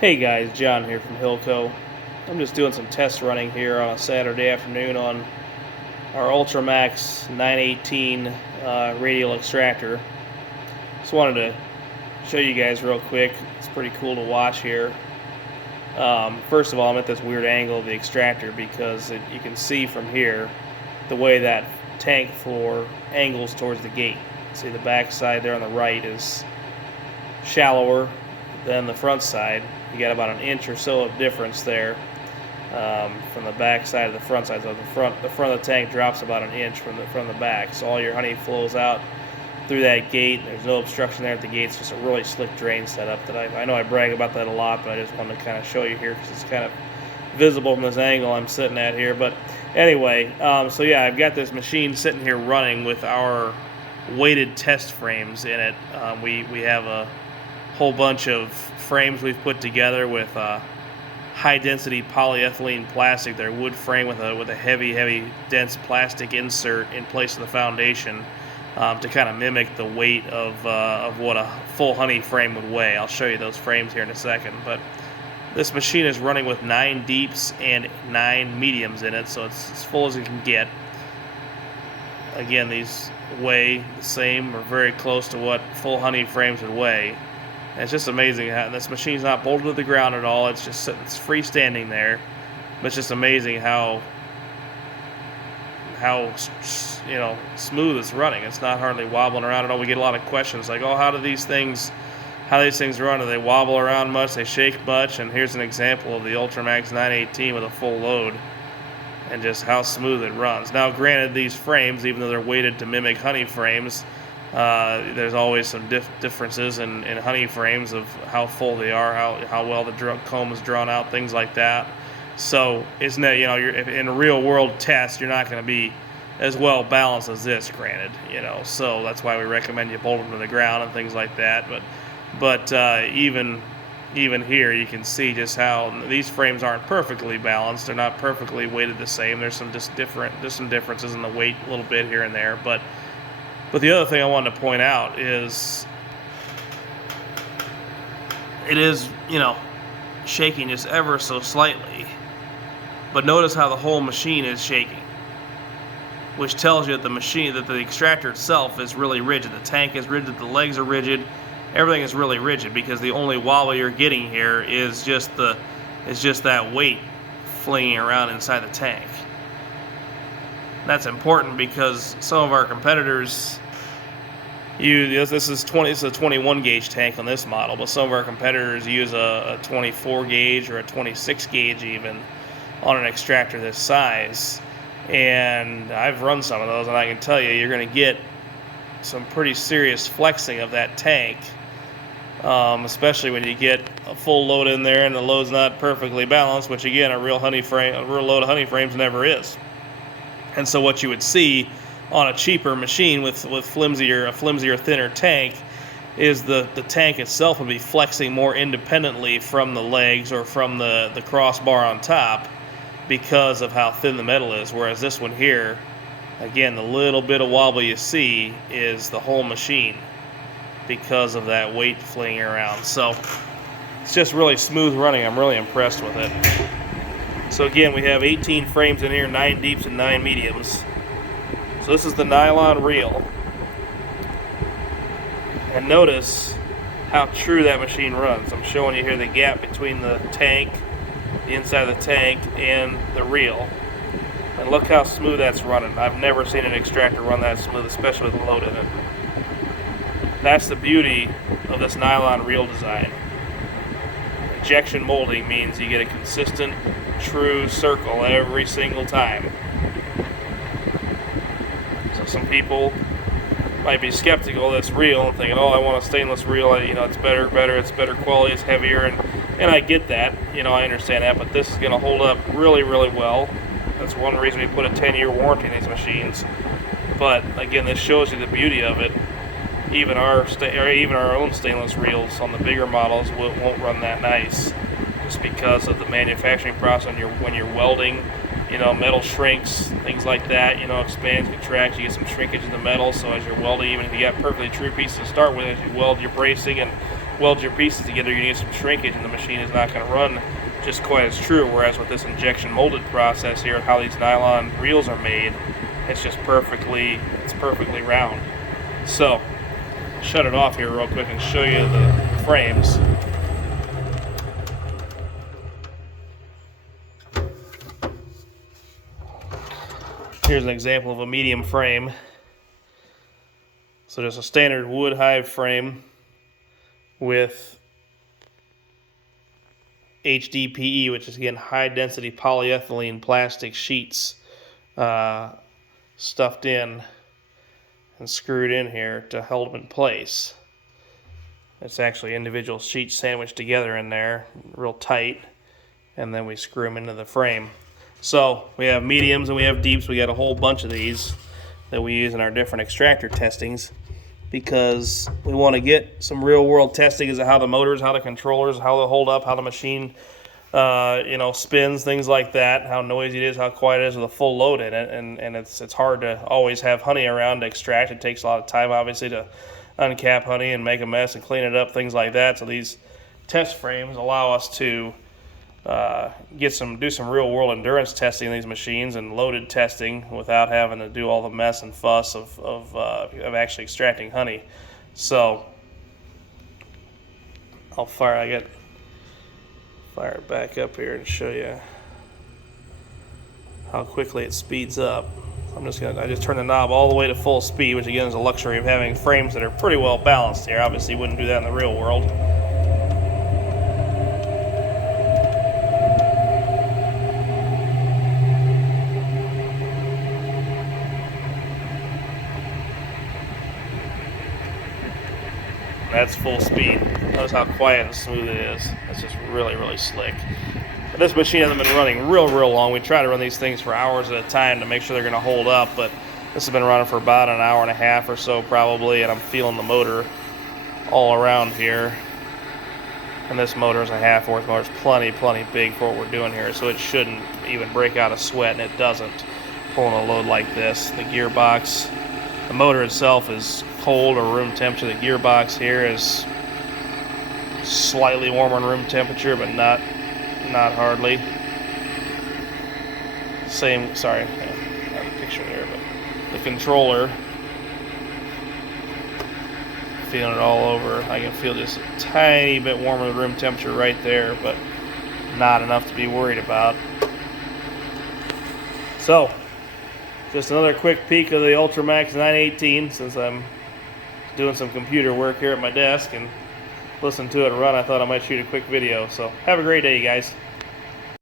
Hey guys, John here from HillCo. I'm just doing some test running here on a Saturday afternoon on our UltraMax 918 radial extractor. Just wanted to show you guys real quick. It's pretty cool to watch here. First of all, I'm at this weird angle of the extractor because you can see from here the way that tank floor angles towards the gate. See, the back side there on the right is shallower than the front side. You got about an inch or so of difference there from the back side to the front side. So the front of the tank drops about an inch from the back. So all your honey flows out through that gate. There's no obstruction there at the gate. It's just a really slick drain setup that I know I brag about that a lot, but I just wanted to kind of show you here because it's kind of visible from this angle I'm sitting at here. But anyway, so yeah, I've got this machine sitting here running with our weighted test frames in it. We have a whole bunch of frames we've put together with high density polyethylene plastic. They're wood frame with a heavy dense plastic insert in place of the foundation to kind of mimic the weight of what a full honey frame would weigh. I'll show you those frames here in a second. But this machine is running with 9 deeps and 9 mediums in it, so it's as full as it can get. Again, these weigh the same or very close to what full honey frames would weigh. And it's just amazing how this machine's not bolted to the ground at all. It's just it's freestanding there. But it's just amazing how smooth it's running. It's not hardly wobbling around at all. We get a lot of questions like, oh, how do these things run? Do they wobble around much? They shake much? And here's an example of the UltraMax 918 with a full load and just how smooth it runs. Now, granted, these frames, even though they're weighted to mimic honey frames, there's always some differences in honey frames of how full they are, how well the comb is drawn out, things like that. So it's not, you're in a real world test, you're not going to be as well balanced as this, granted, So that's why we recommend you bolt them to the ground and things like that. But even here, you can see just how these frames aren't perfectly balanced. They're not perfectly weighted the same. There's some differences in the weight a little bit here and there, But the other thing I wanted to point out is it is, shaking just ever so slightly. But notice how the whole machine is shaking, which tells you that the extractor itself is really rigid. The tank is rigid, the legs are rigid, everything is really rigid because the only wobble you're getting here is just that weight flinging around inside the tank. That's important because some of our competitors this is a 21 gauge tank on this model, but some of our competitors use a 24 gauge or a 26 gauge even on an extractor this size. And I've run some of those, and I can tell you, you're going to get some pretty serious flexing of that tank, especially when you get a full load in there and the load's not perfectly balanced, which again, a real load of honey frames never is. And so what you would see on a cheaper machine with a flimsier, thinner tank is the tank itself would be flexing more independently from the legs or from the crossbar on top because of how thin the metal is. Whereas this one here, again, the little bit of wobble you see is the whole machine because of that weight flinging around. So it's just really smooth running. I'm really impressed with it. So again, we have 18 frames in here, 9 deeps and 9 mediums. So this is the nylon reel. And notice how true that machine runs. I'm showing you here the gap between the tank, the inside of the tank, and the reel. And look how smooth that's running. I've never seen an extractor run that smooth, especially with a load in it. That's the beauty of this nylon reel design. Injection molding means you get a consistent, true circle every single time. So some people might be skeptical of this reel and thinking, oh, I want a stainless reel, it's better, it's better quality, it's heavier, and I get that, I understand that, but this is going to hold up really, really well. That's one reason we put a 10-year warranty in these machines. But again, this shows you the beauty of it. Even our own stainless reels on the bigger models won't run that nice, just because of the manufacturing process. When you're welding, metal shrinks, things like that. Expands, contracts. You get some shrinkage in the metal. So as you're welding, even if you got perfectly true pieces to start with, as you weld your bracing and weld your pieces together, you need some shrinkage, and the machine is not going to run just quite as true. Whereas with this injection molded process here, how these nylon reels are made, it's perfectly round. So shut it off here real quick and show you the frames. Here's an example of a medium frame. So just a standard wood hive frame with HDPE, which is again high density polyethylene plastic sheets stuffed in and screwed in here to hold them in place. It's actually individual sheets sandwiched together in there, real tight, and then we screw them into the frame. So we have mediums and we have deeps. We got a whole bunch of these that we use in our different extractor testings because we want to get some real world testing as to how the motors, how the controllers, how they hold up, how the machine spins, things like that, how noisy it is, how quiet it is with a full load in it. And it's hard to always have honey around to extract. It takes a lot of time, obviously, to uncap honey and make a mess and clean it up, things like that. So these test frames allow us to do some real world endurance testing in these machines and loaded testing without having to do all the mess and fuss of actually extracting honey. So I'll fire it back up here and show you how quickly it speeds up. I just turn the knob all the way to full speed, which again is a luxury of having frames that are pretty well balanced here. Obviously you wouldn't do that in the real world. That's full speed. Notice how quiet and smooth it is. It's just really, really slick. But this machine hasn't been running real long. We try to run these things for hours at a time to make sure they're going to hold up, but this has been running for about an hour and a half or so probably, and I'm feeling the motor all around here. And this motor is a half horsepower. It's plenty big for what we're doing here, so it shouldn't even break out a sweat, and it doesn't pulling a load like this. The gearbox, the motor itself is cold or room temperature. The gearbox here is slightly warmer than room temperature, but not hardly. Same, sorry, I have a picture there, but the controller, feeling it all over. I can feel just a tiny bit warmer than room temperature right there, but not enough to be worried about. So, just another quick peek of the UltraMax 918 since I'm doing some computer work here at my desk and listen to it run. I thought I might shoot a quick video. So have a great day, you guys.